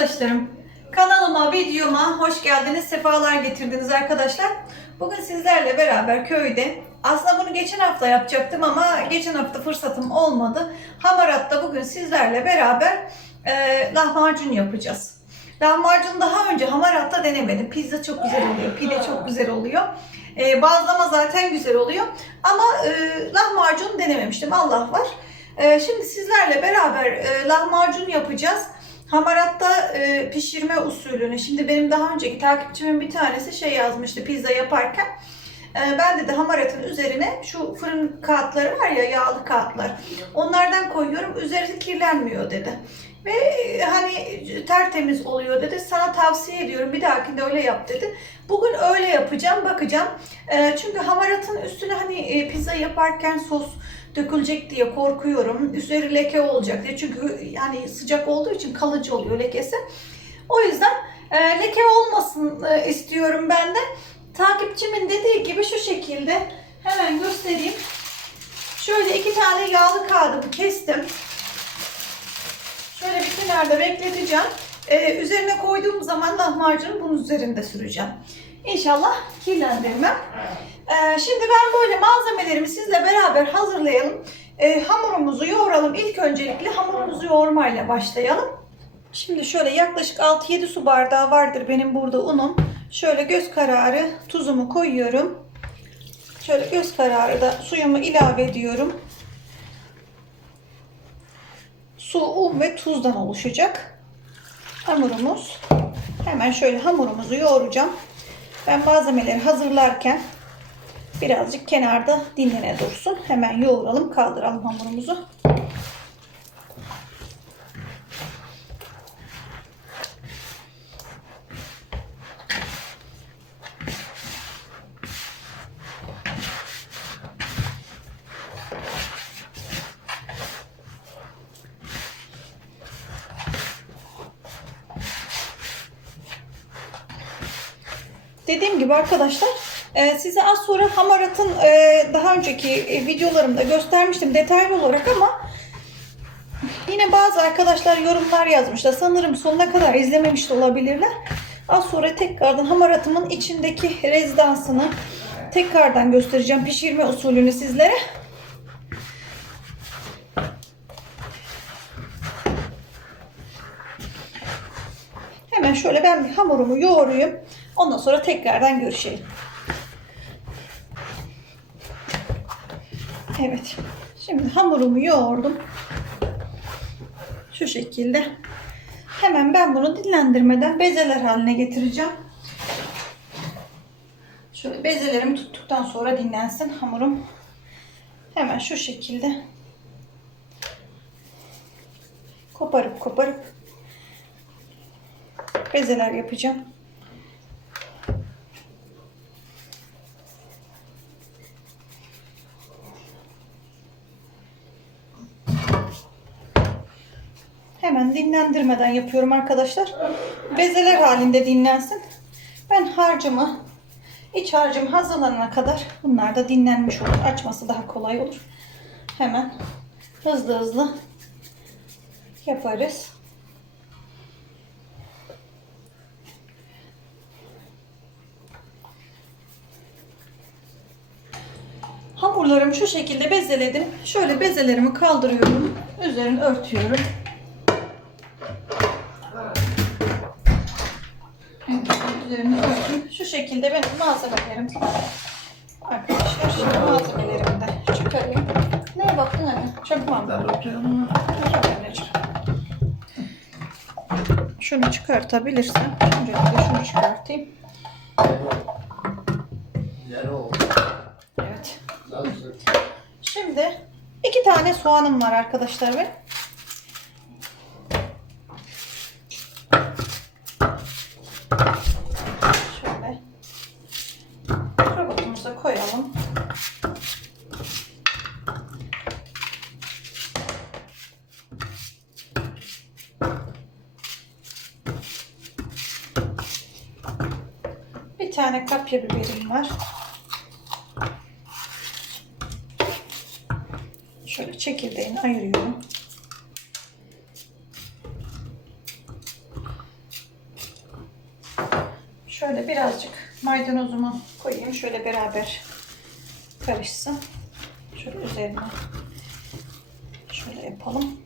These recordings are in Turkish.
Arkadaşlarım. Kanalıma, videoma hoş geldiniz, sefalar getirdiniz arkadaşlar. Bugün sizlerle beraber köyde, aslında bunu geçen hafta yapacaktım ama geçen hafta fırsatım olmadı. Hamarat'ta bugün sizlerle beraber e, lahmacun yapacağız. Lahmacun daha önce Hamarat'ta denemedim. Pizza çok güzel oluyor, pide çok güzel oluyor. E, bazlama zaten güzel oluyor. Ama e, lahmacun denememiştim, Allah var. E, şimdi sizlerle beraber e, lahmacun yapacağız. Hamaratta e, pişirme usulünü. Şimdi benim daha önceki takipçimin bir tanesi şey yazmıştı pizza yaparken. E, ben dedi hamaratın üzerine şu fırın kağıtları var ya yağlı kağıtlar. Onlardan koyuyorum. Üzeri kirlenmiyor dedi. Ve e, hani tertemiz oluyor dedi. Sana tavsiye ediyorum. Bir dahakinde öyle yap dedi. Bugün öyle yapacağım. Bakacağım. E, çünkü hamaratın üstüne hani e, pizza yaparken sos dökülecek diye korkuyorum. Üzeri leke olacak diye. Çünkü yani sıcak olduğu için kalıcı oluyor lekesi. O yüzden e, leke olmasın e, istiyorum ben de. Takipçimin dediği gibi şu şekilde hemen göstereyim. Şöyle iki tane yağlı kağıdımı kestim. Şöyle bir kenarda bekleteceğim. Ee, üzerine koyduğum zaman lahmacunu bunun üzerinde süreceğim. İnşallah kirlendirmem. Ee, şimdi ben böyle malzemelerimi sizle beraber hazırlayalım. Ee, hamurumuzu yoğuralım. İlk öncelikle hamurumuzu yoğurmayla başlayalım. Şimdi şöyle yaklaşık 6-7 su bardağı vardır benim burada unum. Şöyle göz kararı tuzumu koyuyorum. Şöyle göz kararı da suyumu ilave ediyorum. Su, un ve tuzdan oluşacak hamurumuz. Hemen şöyle hamurumuzu yoğuracağım. Ben malzemeleri hazırlarken birazcık kenarda dinlene dursun. Hemen yoğuralım, kaldıralım hamurumuzu. Dediğim gibi arkadaşlar e, size az sonra hamaratın e, daha önceki e, videolarımda göstermiştim detaylı olarak ama yine bazı arkadaşlar yorumlar yazmışlar. Sanırım sonuna kadar izlememiş de olabilirler. Az sonra tekrardan hamaratımın içindeki rezidansını tekrardan göstereceğim. Pişirme usulünü sizlere. Hemen şöyle ben bir hamurumu yoğurayım. Ondan sonra tekrardan görüşelim. Evet. Şimdi hamurumu yoğurdum. Şu şekilde. Hemen ben bunu dinlendirmeden bezeler haline getireceğim. Şöyle bezelerimi tuttuktan sonra dinlensin hamurum. Hemen şu şekilde koparıp koparıp bezeler yapacağım. Hemen dinlendirmeden yapıyorum arkadaşlar. Bezeler halinde dinlensin. Ben harcımı, iç harcım hazırlanana kadar bunlar da dinlenmiş olur. Açması daha kolay olur. Hemen hızlı hızlı yaparız. Hamurlarımı şu şekilde bezeledim. Şöyle bezelerimi kaldırıyorum. Üzerini örtüyorum. Üzerini örtüm. Şu şekilde benim malzemelerim. Arkadaşlar şimdi malzemelerimi de çıkarayım. Neye baktın anne? Çakmağım. Ben oturuyorum. Tabii anneciğim. Şunu çıkartabilirsem. Öncelikle şunu çıkartayım. Evet. Şimdi iki tane soğanım var arkadaşlar benim. Şöyle robotumuza koyalım. Bir tane kapya biberim var. Şöyle çekirdeğini ayırıyorum. Şöyle birazcık maydanozumu koyayım. Şöyle beraber karışsın. Şöyle üzerine şöyle yapalım.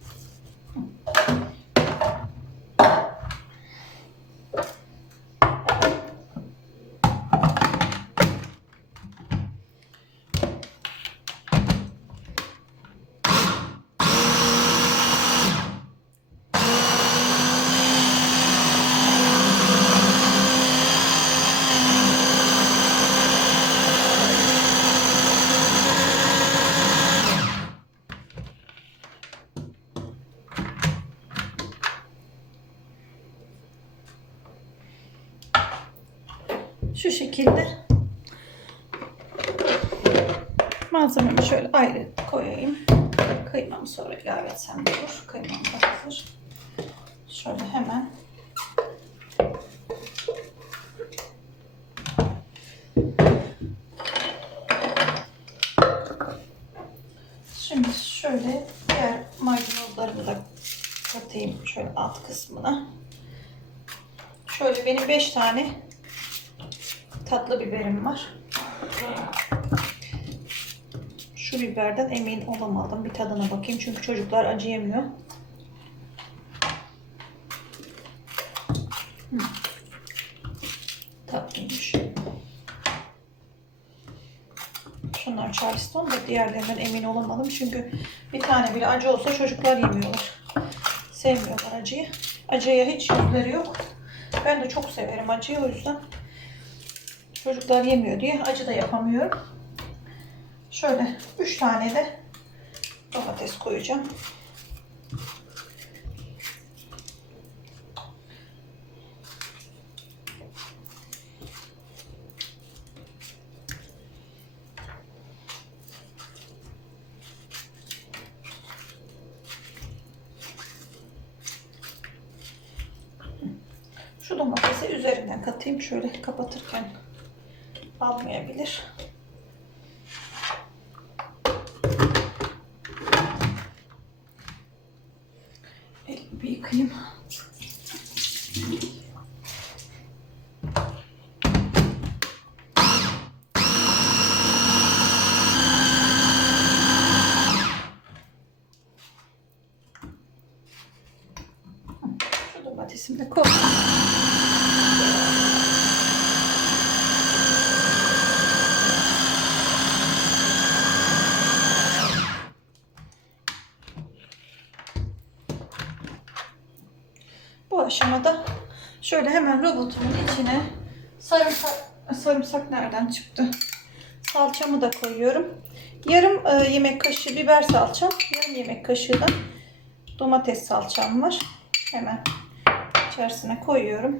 Şu şekilde malzememi şöyle ayrı koyayım. Kıymamı sonra ilave etsem de olur. Kıymam da hazır. Şöyle hemen Şimdi şöyle diğer maydanozlarımı da katayım şöyle alt kısmına. Şöyle benim 5 tane tatlı biberim var. Şu biberden emin olamadım. Bir tadına bakayım çünkü çocuklar acı yemiyor. Hmm. Tatlıymış. Şunlar Charleston da diğerlerinden emin olamadım. Çünkü bir tane bile acı olsa çocuklar yemiyorlar. Sevmiyorlar acıyı. Acıya hiç yüzleri yok. Ben de çok severim acıyı o yüzden. Çocuklar yemiyor diye acı da yapamıyorum. Şöyle 3 tane de domates koyacağım. Şu domatesi üzerinden katayım. Şöyle kapatırken almayabilir. De koy. Bu aşamada şöyle hemen robotumun içine sarımsak, sarımsak nereden çıktı? Salçamı da koyuyorum. Yarım e, yemek kaşığı biber salçam, yarım yemek kaşığı da domates salçam var. Hemen içerisine koyuyorum.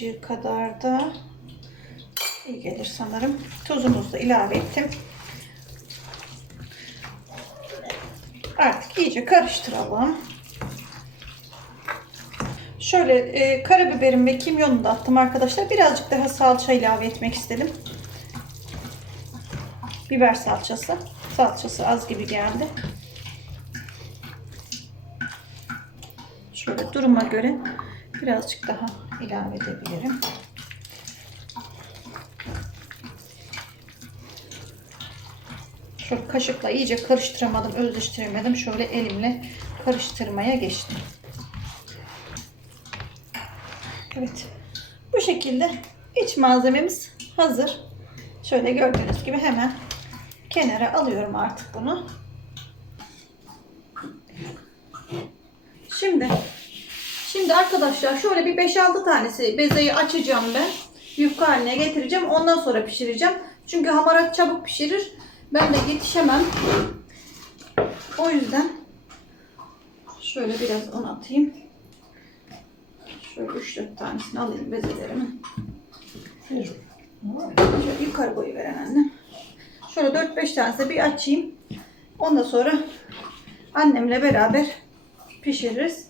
Kaşığı kadar da iyi gelir sanırım. Tuzumuzu da ilave ettim. Artık iyice karıştıralım. Şöyle e, karabiberim ve kimyonu da attım arkadaşlar. Birazcık daha salça ilave etmek istedim. Biber salçası. Salçası az gibi geldi. Şöyle duruma göre birazcık daha ilave edebilirim. Şöyle kaşıkla iyice karıştıramadım, özleştiremedim. Şöyle elimle karıştırmaya geçtim. Evet. Bu şekilde iç malzememiz hazır. Şöyle gördüğünüz gibi hemen kenara alıyorum artık bunu. Şimdi şimdi arkadaşlar şöyle bir 5-6 tanesi bezeyi açacağım ben. Yufka haline getireceğim. Ondan sonra pişireceğim. Çünkü hamarat çabuk pişirir. Ben de yetişemem. O yüzden şöyle biraz un atayım. Şöyle 3-4 tanesini alayım bezelerimin. Şöyle yukarı boyu veren annem. Şöyle 4-5 tanesi bir açayım. Ondan sonra annemle beraber pişiririz.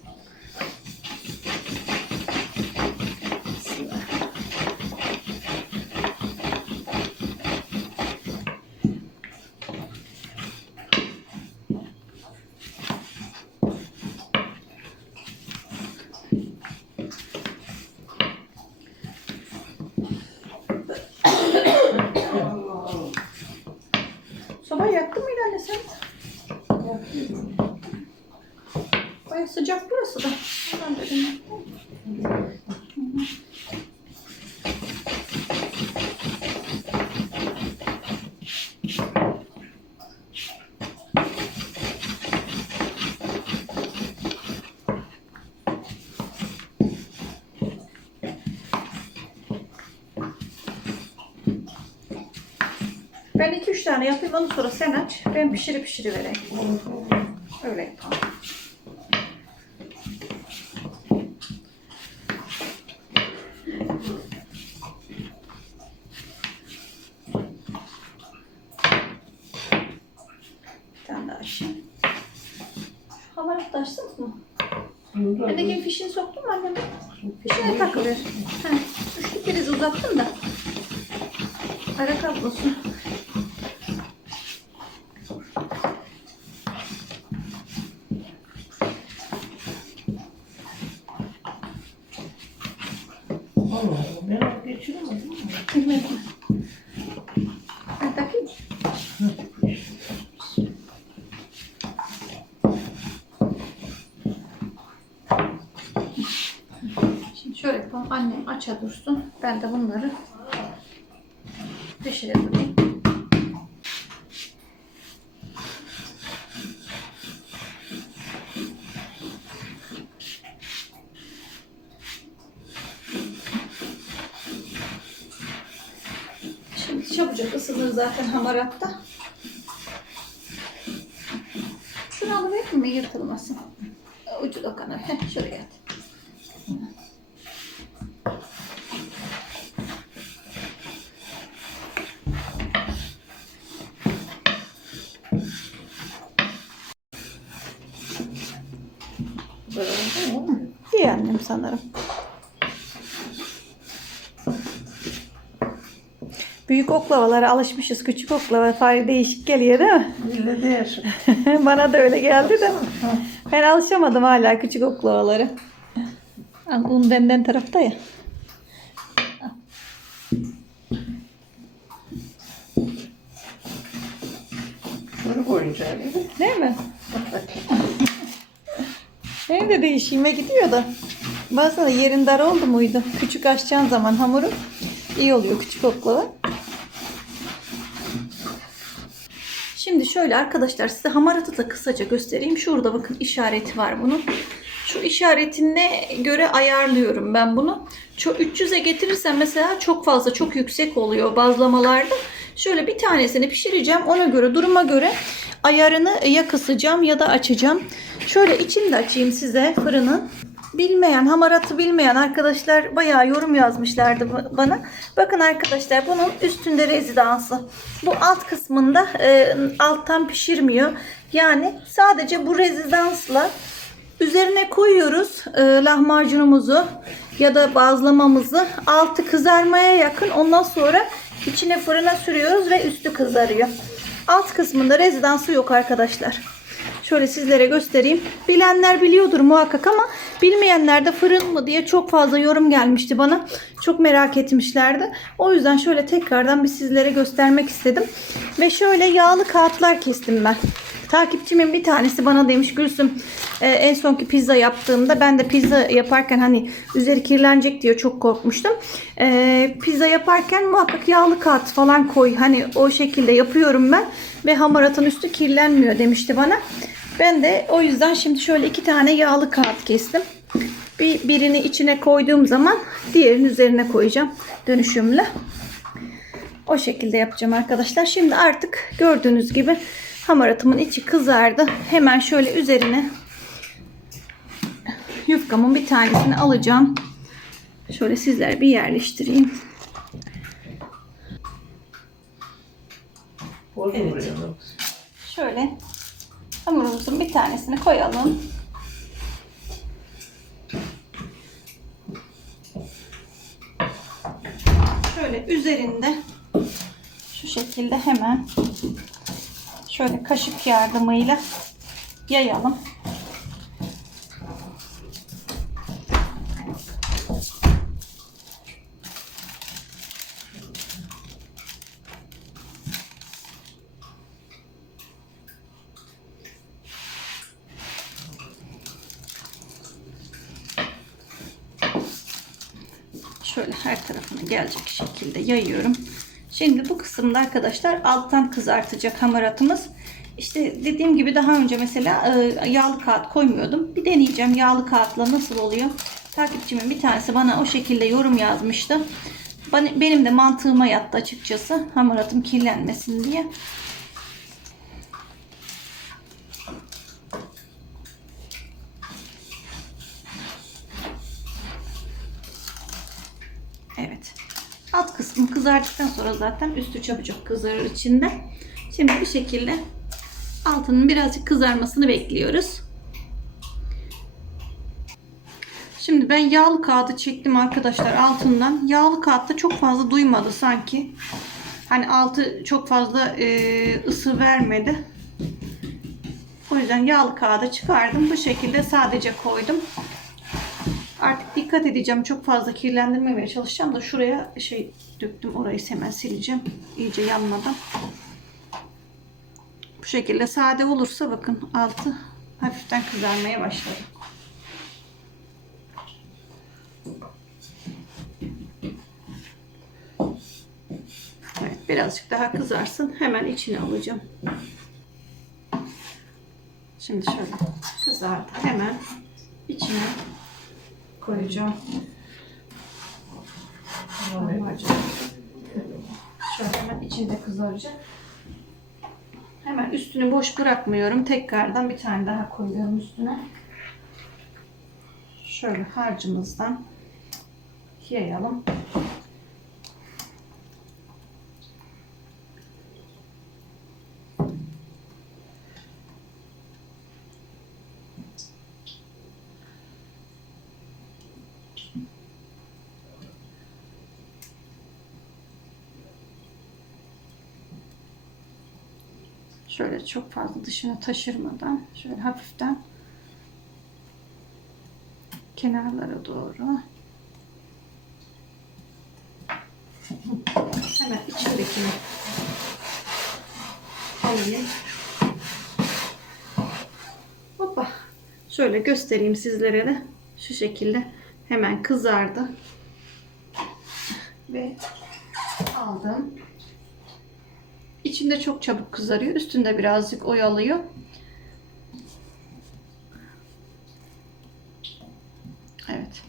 Baya sıcak burası da. Dedim. Tane yapayım ondan sonra sen aç. Ben pişiri pişiri vereyim. Öyle yapalım. Bir tane daha açayım. Havalık da açtınız mı? Bendeki fişini soktun mu annem? Fişine takılır. Ha, üçlü priz uzattım da. Ara kablosu. Ben alıp geçiremedim. Bilmedim. Ben takayım. Şimdi şöyle yapalım. Annem aça dursun. Ben de bunları pişire durayım. Şimdi çabucak ısınır zaten hamaratta. Şunu alıverir mi yırtılmasın? Ucu dokanır. Heh, şuraya at. İyi annem sanırım. Büyük oklavalara alışmışız. Küçük oklava farklı değişik geliyor değil mi? Öyle değişik. Bana da öyle geldi de. Ben alışamadım hala küçük oklavaları. Al, Un benden tarafta ya. Şunu koyunca öyle. Değil mi? Benim de değişime gidiyor da. Bazen yerin dar oldu muydu? Küçük açacağın zaman hamuru iyi oluyor küçük oklava. Şimdi şöyle arkadaşlar size hamaratı da kısaca göstereyim. Şurada bakın işareti var bunun. Şu işaretine göre ayarlıyorum ben bunu. Şu 300'e getirirsem mesela çok fazla çok yüksek oluyor bazlamalarda. Şöyle bir tanesini pişireceğim. Ona göre duruma göre ayarını ya kısacağım ya da açacağım. Şöyle içini de açayım size fırının. Bilmeyen, hamaratı bilmeyen arkadaşlar bayağı yorum yazmışlardı ba- bana. Bakın arkadaşlar bunun üstünde rezidansı. Bu alt kısmında e, alttan pişirmiyor. Yani sadece bu rezidansla üzerine koyuyoruz e, lahmacunumuzu ya da bazlamamızı. Altı kızarmaya yakın. Ondan sonra içine fırına sürüyoruz ve üstü kızarıyor. Alt kısmında rezidansı yok arkadaşlar. Şöyle sizlere göstereyim. Bilenler biliyordur muhakkak ama bilmeyenler de fırın mı diye çok fazla yorum gelmişti bana. Çok merak etmişlerdi. O yüzden şöyle tekrardan bir sizlere göstermek istedim. Ve şöyle yağlı kağıtlar kestim ben. Takipçimin bir tanesi bana demiş Gülsüm e, en sonki pizza yaptığımda ben de pizza yaparken hani üzeri kirlenecek diye çok korkmuştum. E, pizza yaparken muhakkak yağlı kağıt falan koy. Hani o şekilde yapıyorum ben ve hamaratın üstü kirlenmiyor demişti bana. Ben de o yüzden şimdi şöyle iki tane yağlı kağıt kestim. Bir, birini içine koyduğum zaman diğerini üzerine koyacağım dönüşümlü. O şekilde yapacağım arkadaşlar. Şimdi artık gördüğünüz gibi Hamaratımın içi kızardı. Hemen şöyle üzerine yufkamın bir tanesini alacağım. Şöyle sizler bir yerleştireyim. Evet. Şöyle hamurumuzun bir tanesini koyalım. Şöyle üzerinde şu şekilde hemen şöyle kaşık yardımıyla yayalım. Şöyle her tarafına gelecek şekilde yayıyorum. Şimdi bu kısımda arkadaşlar alttan kızartacak hamaratımız. İşte dediğim gibi daha önce mesela e, yağlı kağıt koymuyordum. Bir deneyeceğim yağlı kağıtla nasıl oluyor. Takipçimin bir tanesi bana o şekilde yorum yazmıştı. Benim de mantığıma yattı açıkçası. Hamaratım kirlenmesin diye. Evet. Alt kısmı kızardıktan sonra zaten üstü çabucak kızarır içinde. Şimdi bu şekilde altının birazcık kızarmasını bekliyoruz. Şimdi ben yağlı kağıdı çektim arkadaşlar altından. Yağlı kağıtta çok fazla duymadı sanki. Hani altı çok fazla e, ısı vermedi. O yüzden yağlı kağıdı çıkardım. Bu şekilde sadece koydum. Artık dikkat edeceğim. Çok fazla kirlendirmemeye çalışacağım da şuraya şey döktüm. Orayı hemen sileceğim. İyice yanmadan. Bu şekilde sade olursa bakın altı hafiften kızarmaya başladı. Evet birazcık daha kızarsın. Hemen içine alacağım. Şimdi şöyle kızardı. Hemen içine koyacağım. Lahmacun. Şöyle hemen içinde kızaracak. Hemen üstünü boş bırakmıyorum. Tekrardan bir tane daha koyuyorum üstüne. Şöyle harcımızdan yayalım. Şöyle çok fazla dışına taşırmadan şöyle hafiften kenarlara doğru hemen içindekini alayım. Hoppa. Şöyle göstereyim sizlere de. Şu şekilde hemen kızardı. Ve aldım. İçinde çok çabuk kızarıyor. Üstünde birazcık oyalıyor. Evet.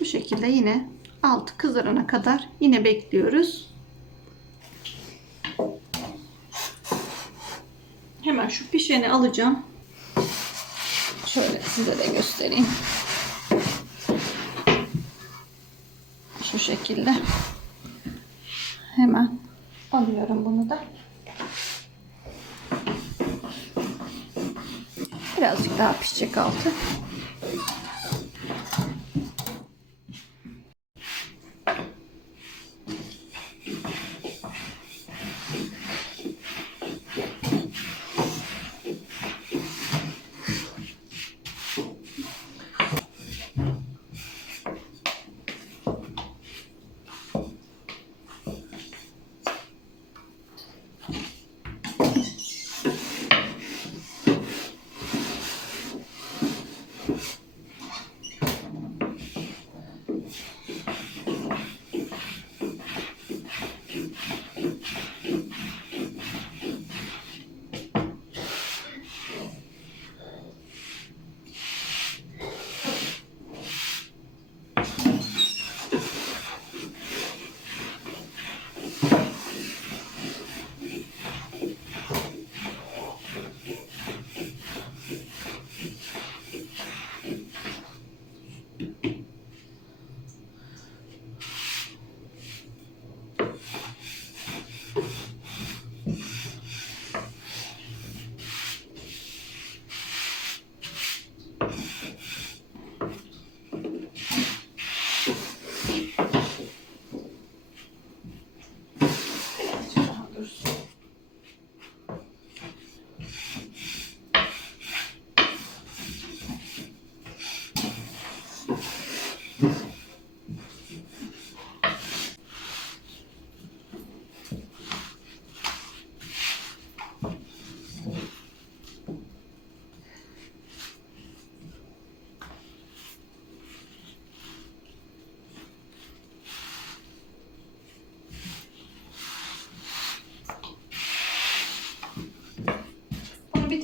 Bu şekilde yine altı kızarana kadar yine bekliyoruz. Hemen şu pişeni alacağım. Şöyle size de göstereyim. Şu şekilde. Hemen alıyorum bunu da. Birazcık daha pişecek altı.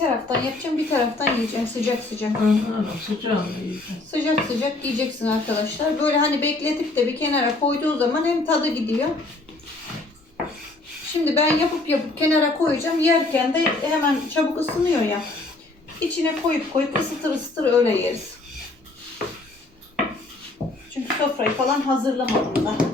Taraftan yapacağım, bir taraftan yiyeceğim sıcak sıcak. Sıcağını yiyeceğim. Sıcak sıcak yiyeceksin arkadaşlar. Böyle hani bekletip de bir kenara koyduğu zaman hem tadı gidiyor. Şimdi ben yapıp yapıp kenara koyacağım. Yerken de hemen çabuk ısınıyor ya. İçine koyup koyup ısıtır ısıtır öyle yeriz. Çünkü sofrayı falan hazırlamadım da.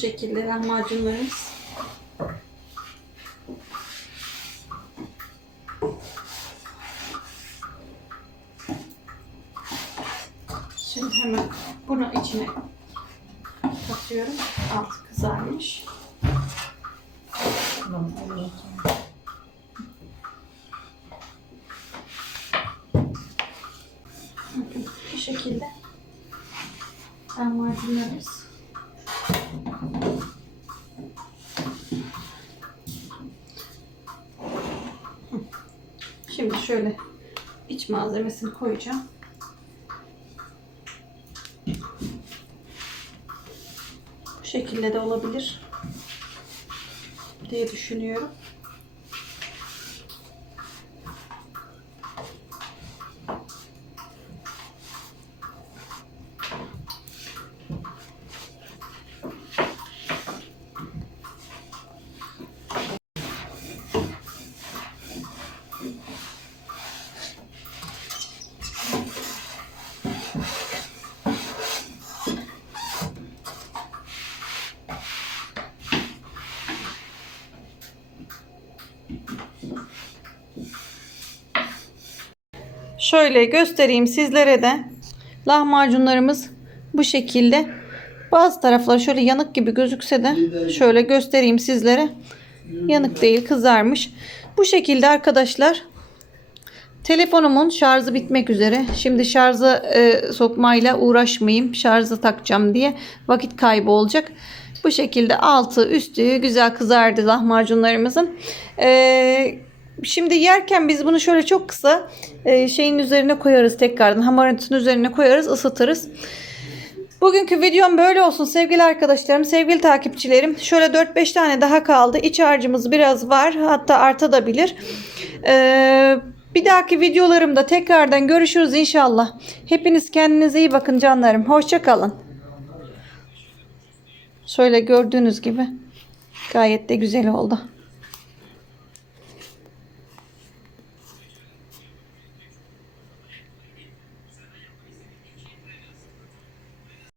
şekilde lahmacunlarımız. Şimdi hemen bunu içine katıyorum. Altı kızarmış. Anam malzemesini koyacağım. Bu şekilde de olabilir diye düşünüyorum. Şöyle göstereyim sizlere de. Lahmacunlarımız bu şekilde. Bazı tarafları şöyle yanık gibi gözükse de şöyle göstereyim sizlere. Yanık değil kızarmış. Bu şekilde arkadaşlar. Telefonumun şarjı bitmek üzere. Şimdi şarja e, sokmayla uğraşmayayım. Şarjı takacağım diye vakit kaybı olacak. Bu şekilde altı üstü güzel kızardı lahmacunlarımızın. Eee Şimdi yerken biz bunu şöyle çok kısa e, şeyin üzerine koyarız tekrardan. Hamaratın üzerine koyarız, ısıtırız. Bugünkü videom böyle olsun sevgili arkadaşlarım, sevgili takipçilerim. Şöyle 4-5 tane daha kaldı. İç harcımız biraz var. Hatta artabilir. Ee, bir dahaki videolarımda tekrardan görüşürüz inşallah. Hepiniz kendinize iyi bakın canlarım. Hoşça kalın. Şöyle gördüğünüz gibi gayet de güzel oldu.